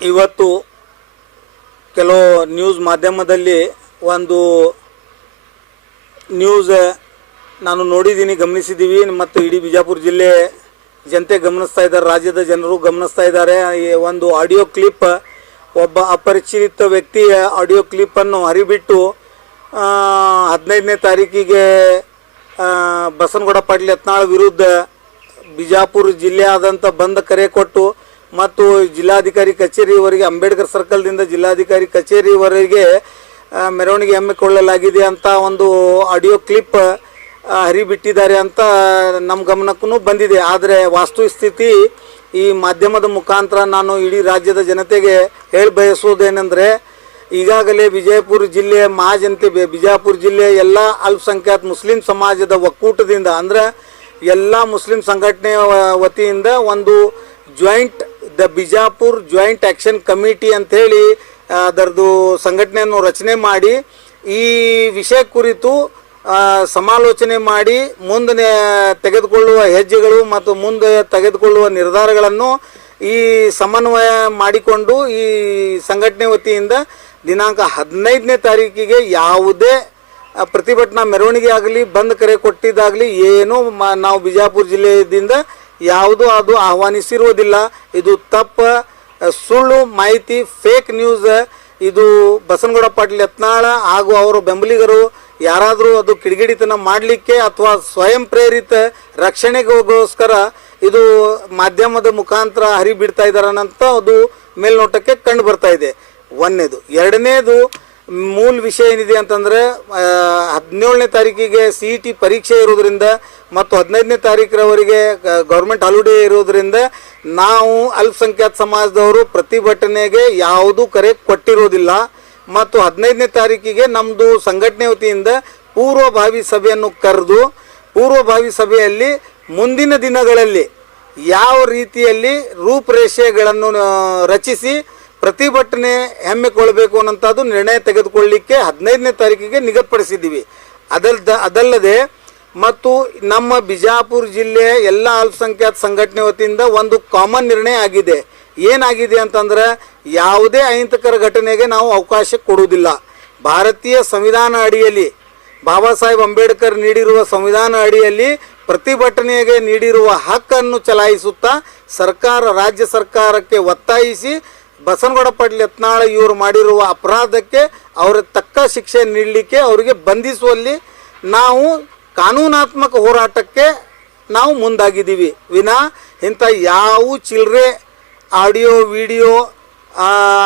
ಇವತ್ತು ಕೆಲವು ನ್ಯೂಸ್ ಮಾಧ್ಯಮದಲ್ಲಿ ಒಂದು ನ್ಯೂಸ್ ನಾನು ನೋಡಿದ್ದೀನಿ, ಗಮನಿಸಿದ್ದೀವಿ ಮತ್ತು ಇಡೀ ಬಿಜಾಪುರ ಜಿಲ್ಲೆ ಜನತೆ ಗಮನಿಸ್ತಾ ಇದ್ದಾರೆ, ರಾಜ್ಯದ ಜನರು ಗಮನಿಸ್ತಾ ಇದ್ದಾರೆ. ಒಂದು ಆಡಿಯೋ ಕ್ಲಿಪ್, ಒಬ್ಬ ಅಪರಿಚಿತ ವ್ಯಕ್ತಿಯ ಆಡಿಯೋ ಕ್ಲಿಪ್ಪನ್ನು ಹರಿಬಿಟ್ಟು 15ನೇ ತಾರೀಕಿಗೆ ಬಸನಗೌಡ ಪಾಟೀಲ್ ಯತ್ನಾಳ್ ವಿರುದ್ಧ ಬಿಜಾಪುರ ಜಿಲ್ಲೆಯಾದಂಥ ಬಂದ್ ಕರೆ ಕೊಟ್ಟು ಮತ್ತು ಜಿಲ್ಲಾಧಿಕಾರಿ ಕಚೇರಿವರೆಗೆ, ಅಂಬೇಡ್ಕರ್ ಸರ್ಕಲ್ದಿಂದ ಜಿಲ್ಲಾಧಿಕಾರಿ ಕಚೇರಿವರೆಗೆ ಮೆರವಣಿಗೆ ಹಮ್ಮಿಕೊಳ್ಳಲಾಗಿದೆ ಅಂತ ಒಂದು ಆಡಿಯೋ ಕ್ಲಿಪ್ ಹರಿಬಿಟ್ಟಿದ್ದಾರೆ ಅಂತ ನಮ್ಮ ಗಮನಕ್ಕೂ ಬಂದಿದೆ. ಆದರೆ ವಾಸ್ತುಸ್ಥಿತಿ ಈ ಮಾಧ್ಯಮದ ಮುಖಾಂತರ ನಾನು ಇಡೀ ರಾಜ್ಯದ ಜನತೆಗೆ ಹೇಳಿ ಬಯಸುವುದೇನೆಂದರೆ, ಈಗಾಗಲೇ ವಿಜಯಪುರ ಜಿಲ್ಲೆಯ ಮಹಾಜನತೆ, ಬಿಜಾಪುರ ಜಿಲ್ಲೆಯ ಎಲ್ಲ ಅಲ್ಪಸಂಖ್ಯಾತ ಮುಸ್ಲಿಂ ಸಮಾಜದ ಒಕ್ಕೂಟದಿಂದ, ಅಂದರೆ ಎಲ್ಲ ಮುಸ್ಲಿಂ ಸಂಘಟನೆಯ ವತಿಯಿಂದ ಒಂದು the Bijapur joint action committee ಅಂಥೇಳಿ ಅದರದ್ದು ಸಂಘಟನೆಯನ್ನು ರಚನೆ ಮಾಡಿ ಈ ವಿಷಯ ಕುರಿತು ಸಮಾಲೋಚನೆ ಮಾಡಿ ಮುಂದೆ ತೆಗೆದುಕೊಳ್ಳುವ ಹೆಜ್ಜೆಗಳು ಮತ್ತು ಮುಂದೆ ತೆಗೆದುಕೊಳ್ಳುವ ನಿರ್ಧಾರಗಳನ್ನು ಈ ಸಮನ್ವಯ ಮಾಡಿಕೊಂಡು ಈ ಸಂಘಟನೆ ವತಿಯಿಂದ ದಿನಾಂಕ 15ನೇ ತಾರೀಕಿಗೆ ಯಾವುದೇ ಪ್ರತಿಭಟನಾ ಮೆರವಣಿಗೆ ಆಗಲಿ, ಬಂದ್ ಕರೆ ಕೊಟ್ಟಿದ್ದಾಗಲಿ ಏನೂ ನಾವು ಬಿಜಾಪುರ ಜಿಲ್ಲೆಯಿಂದ ಯಾವುದೂ ಅದು ಆಹ್ವಾನಿಸಿರುವುದಿಲ್ಲ. ಇದು ಸುಳ್ಳು ಮಾಹಿತಿ, ಫೇಕ್ ನ್ಯೂಸ್. ಇದು ಬಸನಗೌಡ ಪಾಟೀಲ್ ಯತ್ನಾಳ ಹಾಗೂ ಅವರ ಬೆಂಬಲಿಗರು ಯಾರಾದರೂ ಅದು ಕಿಡಿಗೇಡಿತನ ಮಾಡಲಿಕ್ಕೆ ಅಥವಾ ಸ್ವಯಂ ಪ್ರೇರಿತ ರಕ್ಷಣೆಗೋಸ್ಕರ ಇದು ಮಾಧ್ಯಮದ ಮುಖಾಂತರ ಹರಿಬಿಡ್ತಾ ಇದ್ದಾರೆ ಅಂತ ಅದು ಮೇಲ್ನೋಟಕ್ಕೆ ಕಂಡು ಬರ್ತಾ ಇದೆ. ಒಂದನೇದು. ಎರಡನೇದು ಮೂಲ ವಿಷಯ ಏನಿದೆ ಅಂತಂದರೆ, 17ನೇ ತಾರೀಕಿಗೆ CET ಪರೀಕ್ಷೆ ಇರೋದ್ರಿಂದ ಮತ್ತು 15ನೇ ತಾರೀಕರವರೆಗೆ ಗೌರ್ಮೆಂಟ್ ಹಾಲಿಡೇ ಇರೋದ್ರಿಂದ ನಾವು ಅಲ್ಪಸಂಖ್ಯಾತ ಸಮಾಜದವರು ಪ್ರತಿಭಟನೆಗೆ ಯಾವುದೂ ಕರೆ ಕೊಟ್ಟಿರೋದಿಲ್ಲ. ಮತ್ತು 15ನೇ ತಾರೀಕಿಗೆ ನಮ್ಮದು ಸಂಘಟನೆ ವತಿಯಿಂದ ಪೂರ್ವಭಾವಿ ಸಭೆಯನ್ನು ಕರೆದು, ಪೂರ್ವಭಾವಿ ಸಭೆಯಲ್ಲಿ ಮುಂದಿನ ದಿನಗಳಲ್ಲಿ ಯಾವ ರೀತಿಯಲ್ಲಿ ರೂಪರೇಷೆಗಳನ್ನು ರಚಿಸಿ ಪ್ರತಿಭಟನೆ ಹಮ್ಮಿಕೊಳ್ಳಬೇಕು ಅನ್ನೋಂಥದ್ದು ನಿರ್ಣಯ ತೆಗೆದುಕೊಳ್ಳಲಿಕ್ಕೆ 15ನೇ ತಾರೀಕಿಗೆ ನಿಗದಿಪಡಿಸಿದ್ದೀವಿ. ಅದಲ್ಲದೆ ಮತ್ತು ನಮ್ಮ ಬಿಜಾಪುರ ಜಿಲ್ಲೆಯ ಎಲ್ಲ ಅಲ್ಪಸಂಖ್ಯಾತ ಸಂಘಟನೆ ವತಿಯಿಂದ ಒಂದು ಕಾಮನ್ ನಿರ್ಣಯ ಆಗಿದೆ. ಏನಾಗಿದೆ ಅಂತಂದ್ರೆ, ಯಾವುದೇ ಅಹಿಂಸಕರ ಘಟನೆಗೆ ನಾವು ಅವಕಾಶ ಕೊಡುವುದಿಲ್ಲ. ಭಾರತೀಯ ಸಂವಿಧಾನ ಅಡಿಯಲ್ಲಿ, ಬಾಬಾ ಸಾಹೇಬ್ ಅಂಬೇಡ್ಕರ್ ನೀಡಿರುವ ಸಂವಿಧಾನ ಅಡಿಯಲ್ಲಿ ಪ್ರತಿಭಟನೆಗೆ ನೀಡಿರುವ ಹಕ್ಕನ್ನು ಚಲಾಯಿಸುತ್ತಾ ರಾಜ್ಯ ಸರ್ಕಾರಕ್ಕೆ ಒತ್ತಾಯಿಸಿ ಬಸನಗೌಡ ಪಾಟೀಲ್ ಯತ್ನಾಳ ಇವರು ಮಾಡಿರುವ ಅಪರಾಧಕ್ಕೆ ಅವರ ತಕ್ಕ ಶಿಕ್ಷೆ ನೀಡಲಿಕ್ಕೆ, ಅವರಿಗೆ ಬಂಧಿಸುವಲ್ಲಿ ನಾವು ಕಾನೂನಾತ್ಮಕ ಹೋರಾಟಕ್ಕೆ ನಾವು ಮುಂದಾಗಿದ್ದೀವಿ. ವಿನಾ ಇಂಥ ಯಾವ ಚಿಲ್ಲರೆ ಆಡಿಯೋ ವಿಡಿಯೋ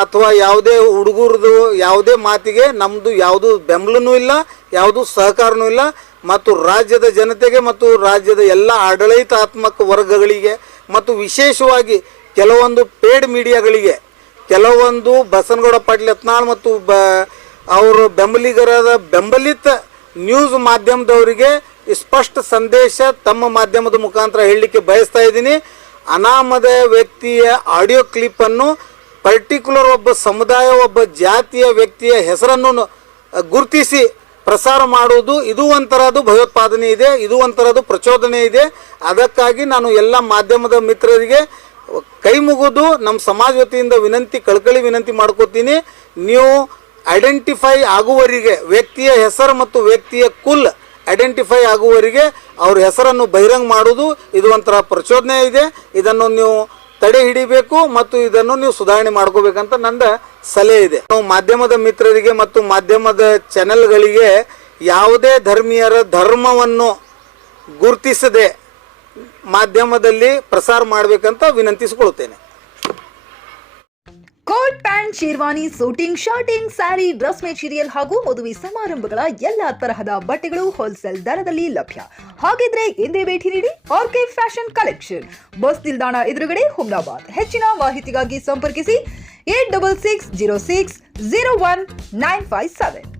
ಅಥವಾ ಯಾವುದೇ ಹುಡುಗರದು ಯಾವುದೇ ಮಾತಿಗೆ ನಮ್ಮದು ಯಾವುದೂ ಬೆಂಬಲನೂ ಇಲ್ಲ, ಯಾವುದೂ ಸಹಕಾರನೂ ಇಲ್ಲ. ಮತ್ತು ರಾಜ್ಯದ ಜನತೆಗೆ ಮತ್ತು ರಾಜ್ಯದ ಎಲ್ಲ ಆಡಳಿತಾತ್ಮಕ ವರ್ಗಗಳಿಗೆ ಮತ್ತು ವಿಶೇಷವಾಗಿ ಕೆಲವೊಂದು ಪೇಡ್ ಮೀಡಿಯಾಗಳಿಗೆ, ಕೆಲವೊಂದು ಬಸನಗೌಡ ಪಾಟೀಲ್ ಯತ್ನಾಳ್ ಮತ್ತು ಅವರು ಬೆಂಬಲಿಗರಾದ ಬೆಂಬಲಿತ ನ್ಯೂಸ್ ಮಾಧ್ಯಮದವರಿಗೆ ಸ್ಪಷ್ಟ ಸಂದೇಶ ತಮ್ಮ ಮಾಧ್ಯಮದ ಮುಖಾಂತರ ಹೇಳಲಿಕ್ಕೆ ಬಯಸ್ತಾ ಇದ್ದೀನಿ. ಅನಾಮಧ ವ್ಯಕ್ತಿಯ ಆಡಿಯೋ ಕ್ಲಿಪ್ಪನ್ನು ಪರ್ಟಿಕ್ಯುಲರ್ ಒಬ್ಬ ಸಮುದಾಯ, ಒಬ್ಬ ಜಾತಿಯ ವ್ಯಕ್ತಿಯ ಹೆಸರನ್ನು ಗುರುತಿಸಿ ಪ್ರಸಾರ ಮಾಡುವುದು, ಇದು ಒಂಥರದ್ದು ಭಯೋತ್ಪಾದನೆ ಇದೆ, ಇದು ಒಂಥರದ್ದು ಪ್ರಚೋದನೆ ಇದೆ. ಅದಕ್ಕಾಗಿ ನಾನು ಎಲ್ಲ ಮಾಧ್ಯಮದ ಮಿತ್ರರಿಗೆ ಕೈ ಮುಗಿದು ನಮ್ಮ ಸಮಾಜ ವತಿಯಿಂದ ಕಳಕಳಿ ವಿನಂತಿ ಮಾಡ್ಕೋತೀನಿ. ನೀವು ಐಡೆಂಟಿಫೈ ಆಗುವವರಿಗೆ, ವ್ಯಕ್ತಿಯ ಹೆಸರು ಮತ್ತು ವ್ಯಕ್ತಿಯ ಐಡೆಂಟಿಫೈ ಆಗುವವರಿಗೆ ಅವ್ರ ಹೆಸರನ್ನು ಬಹಿರಂಗ ಮಾಡೋದು ಇದು ಒಂಥರ ಪ್ರಚೋದನೆ ಇದೆ. ಇದನ್ನು ನೀವು ತಡೆ ಹಿಡಿಬೇಕು ಮತ್ತು ಇದನ್ನು ನೀವು ಸುಧಾರಣೆ ಮಾಡ್ಕೋಬೇಕಂತ ನನ್ನ ಸಲಹೆ ಇದೆ. ನಾವು ಮಾಧ್ಯಮದ ಮಿತ್ರರಿಗೆ ಮತ್ತು ಮಾಧ್ಯಮದ ಚಾನೆಲ್ಗಳಿಗೆ ಯಾವುದೇ ಧರ್ಮೀಯರ ಧರ್ಮವನ್ನು ಗುರುತಿಸದೆ ಮಾಧ್ಯಮದಲ್ಲಿ ಪ್ರಸಾರ ಮಾಡಬೇಕಂತ ವಿನಂತಿಸಿಕೊಳ್ಳುತ್ತೇನೆ. Coat pant, sherwani, suiting, shirting, sari, dress material ಹಾಗೂ ಮದುವೆ ಸಮಾರಂಭಗಳ ಎಲ್ಲಾ ತರಹದ ಬಟ್ಟೆಗಳು ಹೋಲ್ಸೇಲ್ ದರದಲ್ಲಿ ಲಭ್ಯ. ಹಾಗಿದ್ರೆ ಎಂದೇ ಭೇಟಿ ನೀಡಿ ಆರ್ಕೆ ಫ್ಯಾಷನ್ ಕಲೆಕ್ಷನ್, ಬಸ್ ನಿಲ್ದಾಣ ಎದುರುಗಡೆ, ಹುಮ್ನಾಬಾದ್. ಹೆಚ್ಚಿನ ಮಾಹಿತಿಗಾಗಿ ಸಂಪರ್ಕಿಸಿ 8660601957.